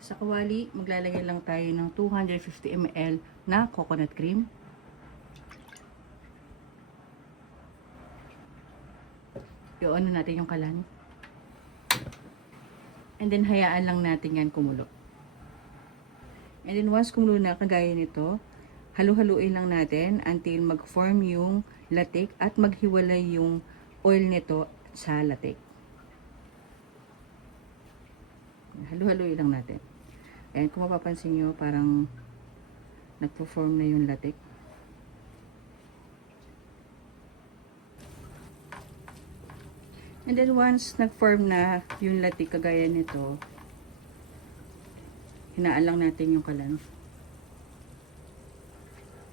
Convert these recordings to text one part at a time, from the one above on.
Sa kawali, maglalagay lang tayo ng 250 ml na coconut cream. I-on natin yung kalan. And then, hayaan lang natin yan kumulo. And then, once kumulo na, kagaya nito, halu-haluin lang natin until mag-form yung latik at maghiwalay yung oil nito sa latik. Halu-haluin lang natin. And kung mapapansin nyo, parang nagpo-form na yung latik. And then once nag-form na yung latik kagaya nito, hinaan lang natin yung kalan.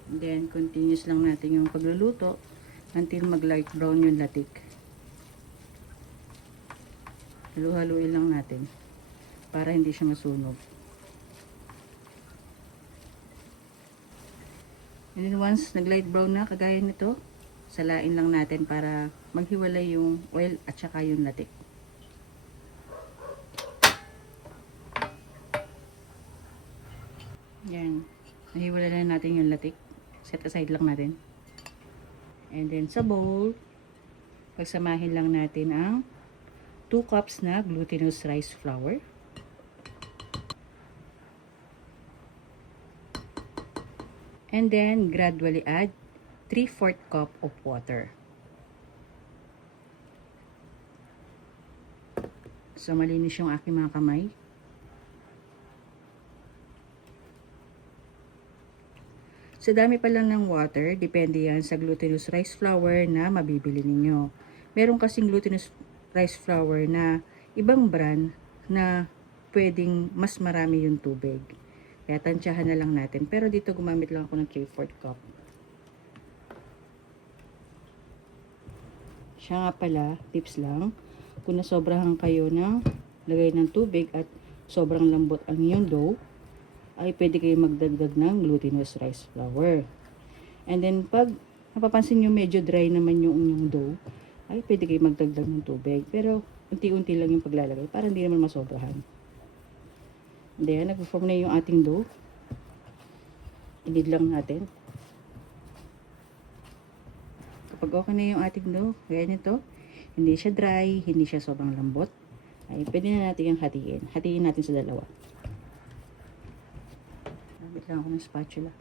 And then continuous lang natin yung pagluluto until mag-light brown yung latik. Halu-haluin lang natin para hindi siya masunog. And then once nag-light brown na kagaya nito, salain lang natin para maghiwalay yung oil at saka yung latik. Yan. Nahiwalay na natin yung latik. Set aside lang natin. And then sa bowl, pagsamahin lang natin ang 2 cups na glutinous rice flour. And then gradually add 3/4 cup of water. So, malinis yung aking mga kamay. Sa dami pa lang ng water, depende yan sa glutinous rice flour na mabibili ninyo. Meron kasing glutinous rice flour na ibang brand na pwedeng mas marami yung tubig. Kaya tansyahan na lang natin. Pero dito gumamit lang ako ng 3/4 cup. Siya nga pala, tips lang, kung nasobrahan kayo ng lagay ng tubig at sobrang lambot ang inyong dough, ay pwede kayo magdagdag ng glutinous rice flour. And then, pag napapansin nyo medyo dry naman yung inyong dough, ay pwede kayo magdagdag ng tubig. Pero, unti-unti lang yung paglalagay para hindi naman masobrahan. And then, nag-form na yung ating dough. Inid lang natin. Kapag okay na yung ating dough, gaya nito, hindi siya dry, hindi siya sobrang lambot, ay pwede na natin yung hatiin. Hatiin natin sa dalawa. Gamit lang ako ng spatula.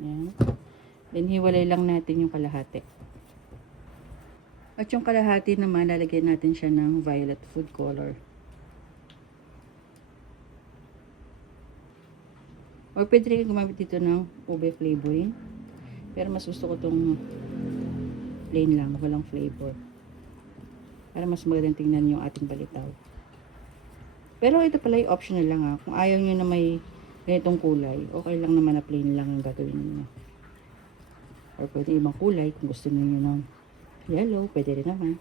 Yan. Then, hiwalay lang natin yung kalahati. At yung kalahati naman, lalagyan natin siya ng violet food color. Or pwede rin gumamit dito ng ube flavoring. Pero mas gusto ko itong plain lang, walang flavor. Para mas magandang tingnan yung ating balitaw. Pero ito pala yung optional lang ha. Kung ayaw nyo na may ganitong kulay, okay lang naman na plain lang ang gagawin nyo. Or pwede ibang kulay kung gusto nyo ng yellow, pwede rin naman.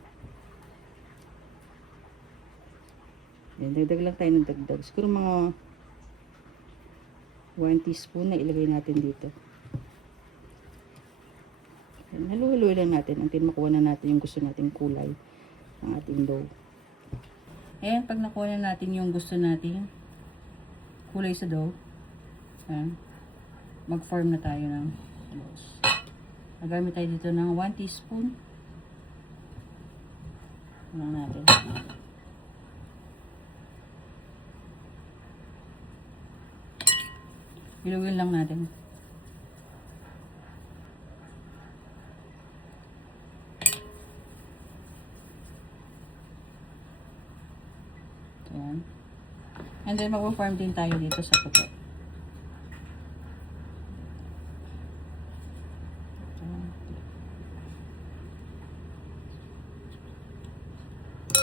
Yan, dagdag lang tayo ng dagdag. Siguro mga 1 teaspoon na ilagay natin dito. Halu-haluin lang natin until makuha na natin yung gusto nating kulay ng ating dough. Ayan, pag nakuha na natin yung gusto nating kulay sa dough, mag-form na tayo ng balls. Nagamit tayo dito ng 1 teaspoon. Lang natin. Ilugin lang natin. Ayan. And then mag-form din tayo dito sa puti.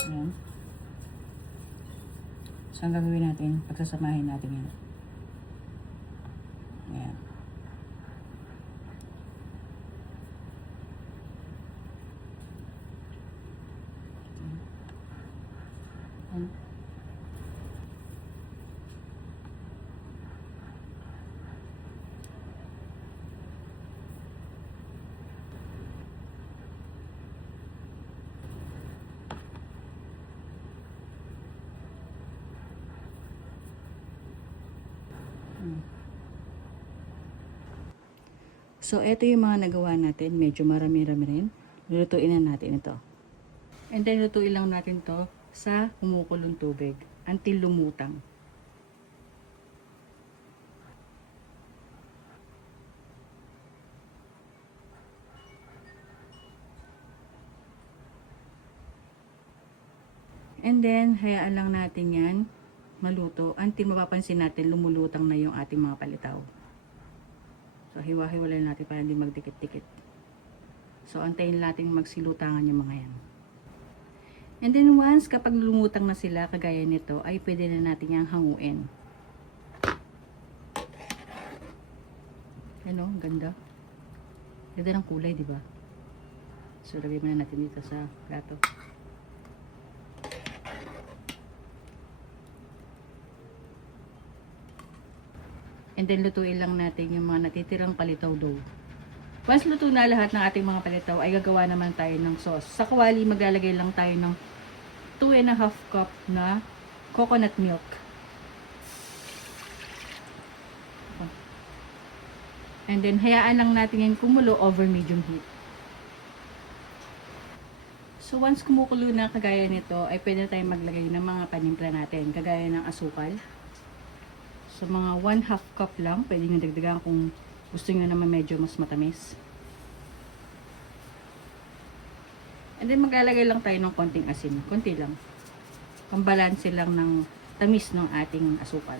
Ayan. So, ang gagawin natin, pagsasamahin natin yan. Ayan. Ayan. So, ito yung mga nagawa natin. Medyo marami-rami rin. Lulutuin na natin ito. And then, lutuin lang natin to sa kumukulong tubig until lumutang. And then, hayaan lang natin yan maluto until mapapansin natin lumulutang na yung ating mga palitaw. So, hiwa-hiwalay natin para hindi magdikit-dikit. So, antayin natin magsilutangan yung mga yan. And then, once kapag lumutang na sila, kagaya nito, ay pwede na natin yung hanguin. Ano, ganda. Ganda ng kulay, di ba? So, lagay muna natin dito sa plato. And then, lutuin lang natin yung mga natitirang palitaw dough. Once luto na lahat ng ating mga palitaw, ay gagawa naman tayo ng sauce. Sa kawali, maglalagay lang tayo ng 2.5 cup na coconut milk. And then, hayaan lang natin yan kumulo over medium heat. So, once kumukulo na kagaya nito, ay pwede tayong maglagay ng mga panimpla natin. Kagaya ng asukal. So, mga 1/2 cup lang. Pwede nyo dagdagan kung gusto nyo naman medyo mas matamis. And then, maglalagay lang tayo ng konting asin. Konti lang. Pambalanse lang ng tamis ng ating asukal.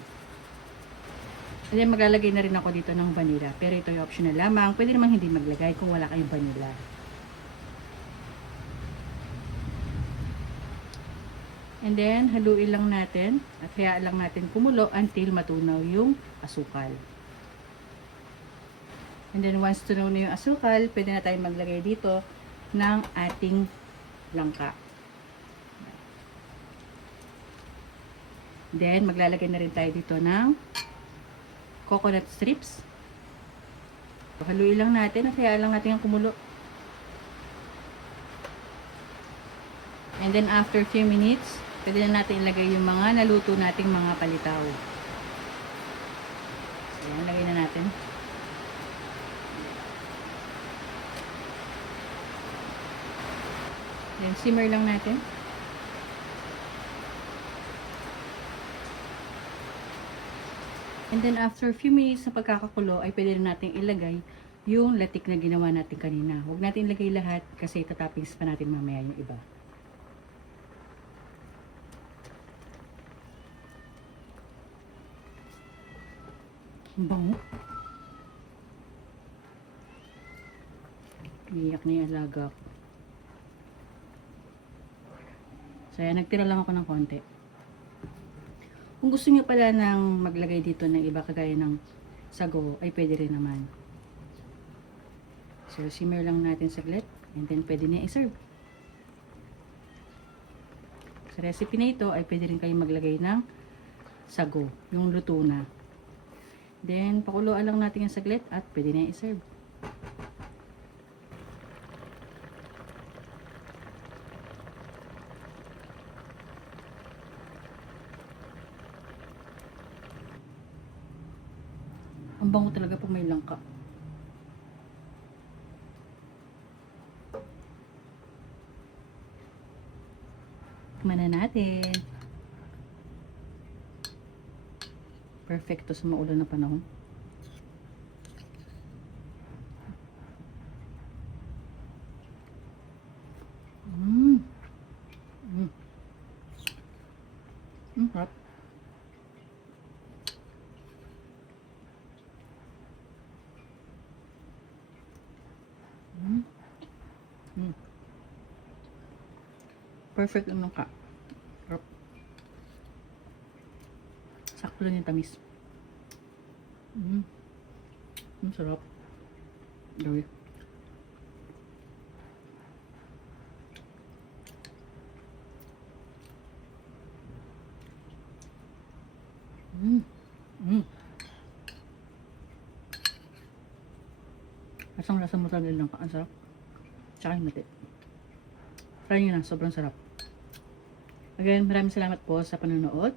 And then, maglalagay na rin ako dito ng vanilla. Pero ito yung optional lamang. Pwede naman hindi maglagay kung wala kayong vanilla. And then, haluin lang natin at hayaan lang natin kumulo until matunaw yung asukal. And then, once tunaw na yung asukal, pwede na tayong maglagay dito ng ating langka. Then, maglalagay na rin tayo dito ng coconut strips. So, haluin lang natin at hayaan lang natin yung kumulo. And then, after few minutes, pwede na natin ilagay yung mga naluto nating mga palitaw. So, yan, lagay na natin. Then, simmer lang natin. And then, after a few minutes na pagkakakulo, ay pwede na natin ilagay yung latik na ginawa natin kanina. Huwag natin ilagay lahat kasi tatappings pa natin mamaya yung iba. Bango. Iyak na yung alaga. So, yan. Nagtira lang ako ng konti. Kung gusto nyo pala nang maglagay dito ng iba kagaya ng sago, ay pwede rin naman. So, simmer lang natin saglit. And then, pwede na i-serve. Sa recipe na ito, ay pwede rin kayong maglagay ng sago. Yung luto na. Then, pakuluan lang natin yung saglit at pwede na i-serve. Ang bango talaga pag may langka. Tikman na natin. Perfecto sa maulan na panahon. Sarap. Perfect ang langka. Sarap. Sakto lang yung tamis. Sarap. Gawin. Lasang-lasa mo talaga lang. Ang sarap. Tsaka yung mati. Try nyo na. Sobrang sarap. Again, maraming salamat po sa panonood.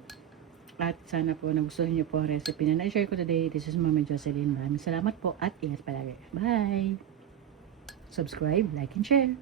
At sana po nagustuhan niyo po ang recipe na na-share ko today. This is Mami Jocelyn. Maraming salamat po at ingat palagi. Bye! Subscribe, like, and share.